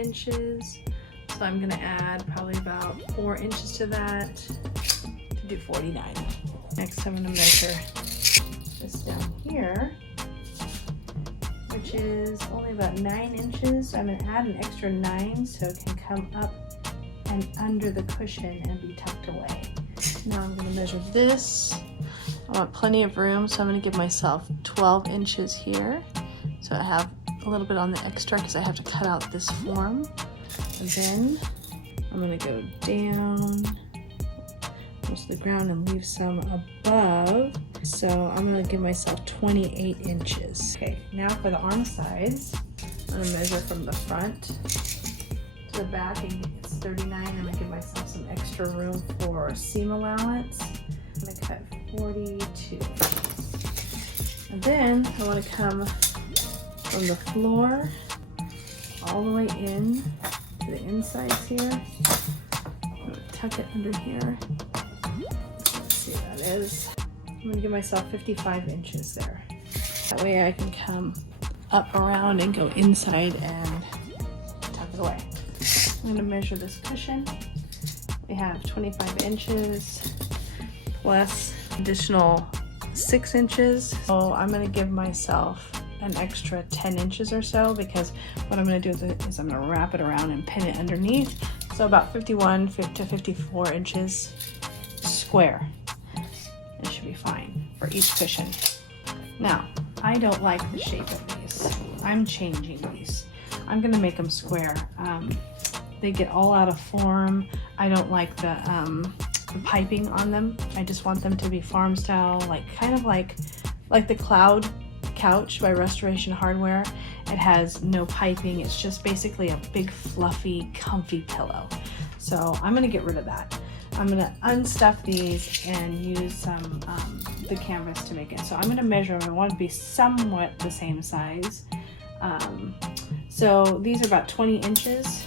inches. So I'm gonna add probably about 4 inches to that to do 49. Next, I'm gonna measure this down here, which is only about 9 inches. I'm gonna add an extra 9 so it can come up and under the cushion and be tucked away. Now I'm gonna measure this. I want plenty of room, so I'm gonna give myself 12 inches here. So I have a little bit on the extra because I have to cut out this form. And then I'm gonna go down most of the ground and leave some above. So I'm gonna give myself 28 inches. Okay, now for the arm size, I'm gonna measure from the front to the back, and it's 39. I'm gonna give myself some extra room for seam allowance. I'm gonna cut 42. And then I wanna come from the floor all the way in to the insides here. I'm gonna tuck it under here. Let's see what that is. I'm gonna give myself 55 inches there. That way I can come up around and go inside and tuck it away. I'm gonna measure this cushion. We have 25 inches plus additional 6 inches. So I'm gonna give myself an extra 10 inches or so, because what I'm gonna do is I'm gonna wrap it around and pin it underneath. So about 51 to 54 inches square. It should be fine for each cushion. Now, I don't like the shape of these. I'm changing these. I'm gonna make them square. They get all out of form. I don't like the piping on them. I just want them to be farm style, kind of like the Cloud couch by Restoration Hardware. It has no piping. It's just basically a big fluffy comfy pillow. So I'm gonna get rid of that. I'm gonna unstuff these and use some the canvas to make it. So I'm gonna measure them. I want it to be somewhat the same size. So these are about 20 inches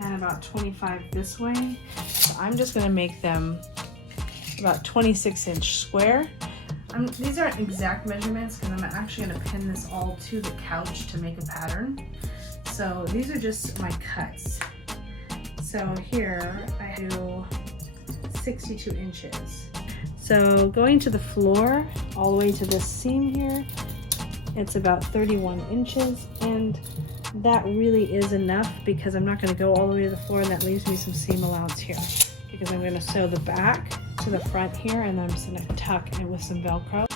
and about 25 this way. So I'm just gonna make them about 26-inch square. These aren't exact measurements because I'm actually gonna pin this all to the couch to make a pattern. So these are just my cuts. So here I do 62 inches. So going to the floor all the way to this seam here, it's about 31 inches, and that really is enough because I'm not going to go all the way to the floor, and that leaves me some seam allowance here because I'm going to sew the back to the front here, and I'm just going to tuck it with some Velcro.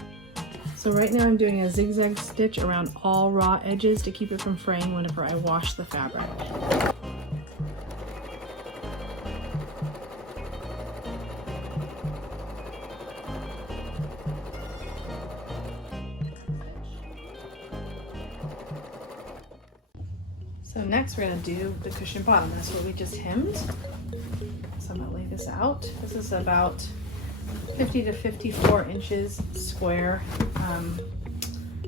So right now I'm doing a zigzag stitch around all raw edges to keep it from fraying whenever I wash the fabric. So next we're going to do the cushion bottom. That's what we just hemmed. So I'm going to lay this out. This is about 50 to 54 inches square,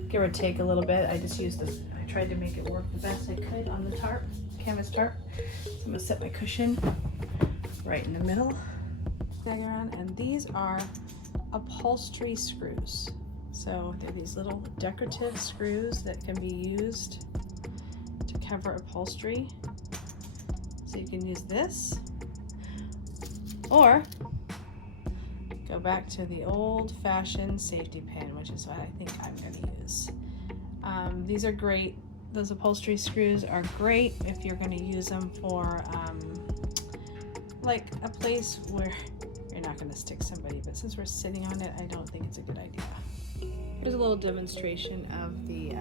give or take a little bit. I just used this, I tried to make it work the best I could on the tarp, canvas tarp. So I'm going to set my cushion right in the middle. And these are upholstery screws. So they're these little decorative screws that can be used to cover upholstery. So you can use this, or go back to the old-fashioned safety pin, which is what I think I'm going to use. These are great. Those upholstery screws are great if you're going to use them for like a place where you're not going to stick somebody, but since we're sitting on it, I don't think it's a good idea. Here's a little demonstration of the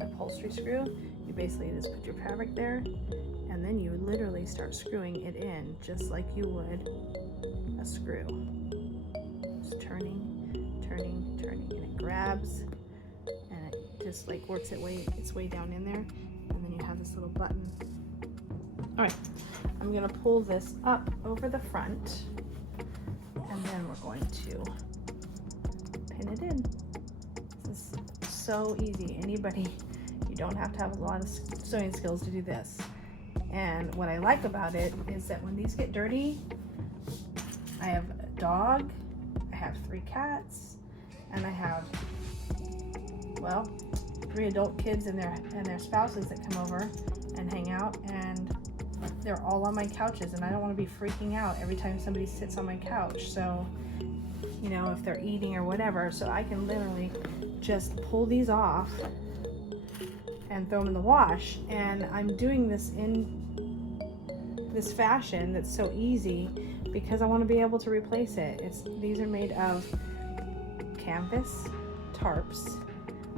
upholstery screw. You basically just put your fabric there, and then you literally start screwing it in just like you would a screw. Just turning, and it grabs, and it just works its way down in there, and then you have this little button. All right, I'm gonna pull this up over the front, and then we're going to pin it in. This is so easy. You don't have to have a lot of sewing skills to do this. And what I like about it is that when these get dirty, I have a dog, I have 3 cats, and I have, well, 3 adult kids and their spouses that come over and hang out, and they're all on my couches, and I don't want to be freaking out every time somebody sits on my couch. So, you know, if they're eating or whatever, so I can literally just pull these off and throw them in the wash. And I'm doing this in this fashion that's so easy because I want to be able to replace it. These are made of canvas, tarps,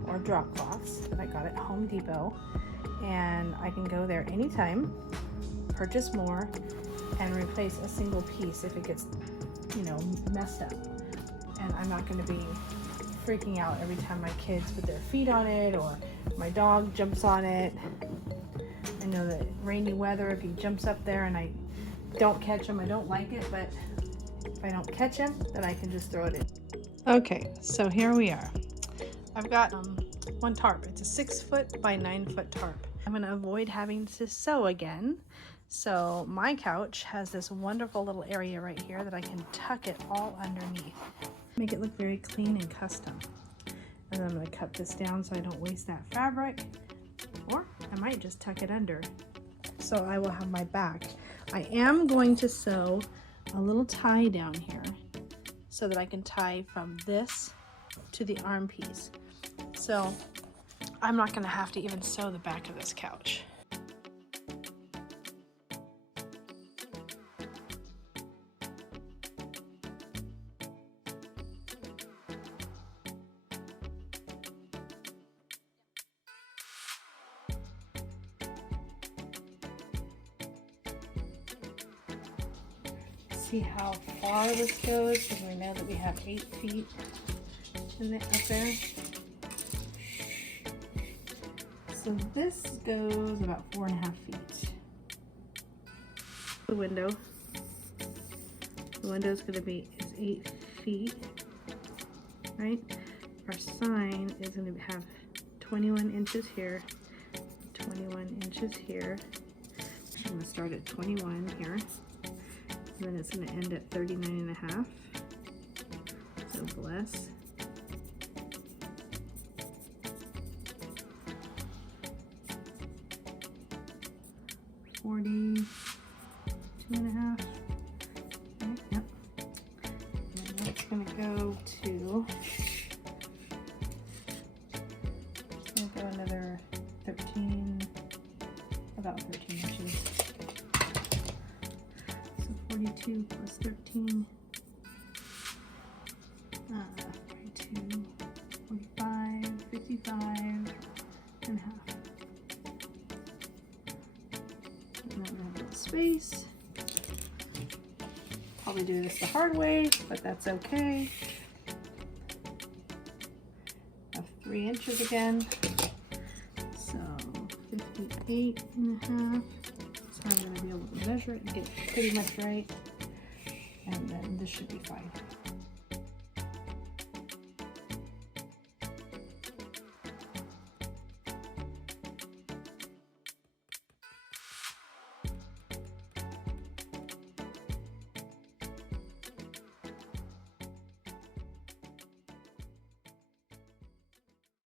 or drop cloths that I got at Home Depot, and I can go there anytime, purchase more, and replace a single piece if it gets, you know, messed up. And I'm not going to be freaking out every time my kids put their feet on it or my dog jumps on it. I know that rainy weather, if he jumps up there and I don't catch him, I don't like it, but if I don't catch him, then I can just throw it in. Okay, so here we are. I've got one tarp. It's a 6 foot by 9 foot tarp. I'm going to avoid having to sew again. So my couch has this wonderful little area right here that I can tuck it all underneath. Make it look very clean and custom. And then I'm going to cut this down so I don't waste that fabric. Or I might just tuck it under. So I will have my back. I am going to sew a little tie down here so that I can tie from this to the arm piece. So I'm not going to have to even sew the back of this couch. See how far this goes, because we know that we have 8 feet up there. So this goes about 4.5 feet. The window is going to be 8 feet, right? Our sign is going to have 21 inches here, 21 inches here. I'm going to start at 21 here. And then it's going to end at 39.5. So bless. $42.5. Okay, yep. And that's going to go to. It's going to go another 13, about 13 inches. 42 plus 13, 42, 45, 55 and a half. And then we have a little space. Probably do this the hard way, but that's okay. Have 3 inches again. So 58 and a half. So I'm going to be able to measure it and get it pretty much right, and then this should be fine.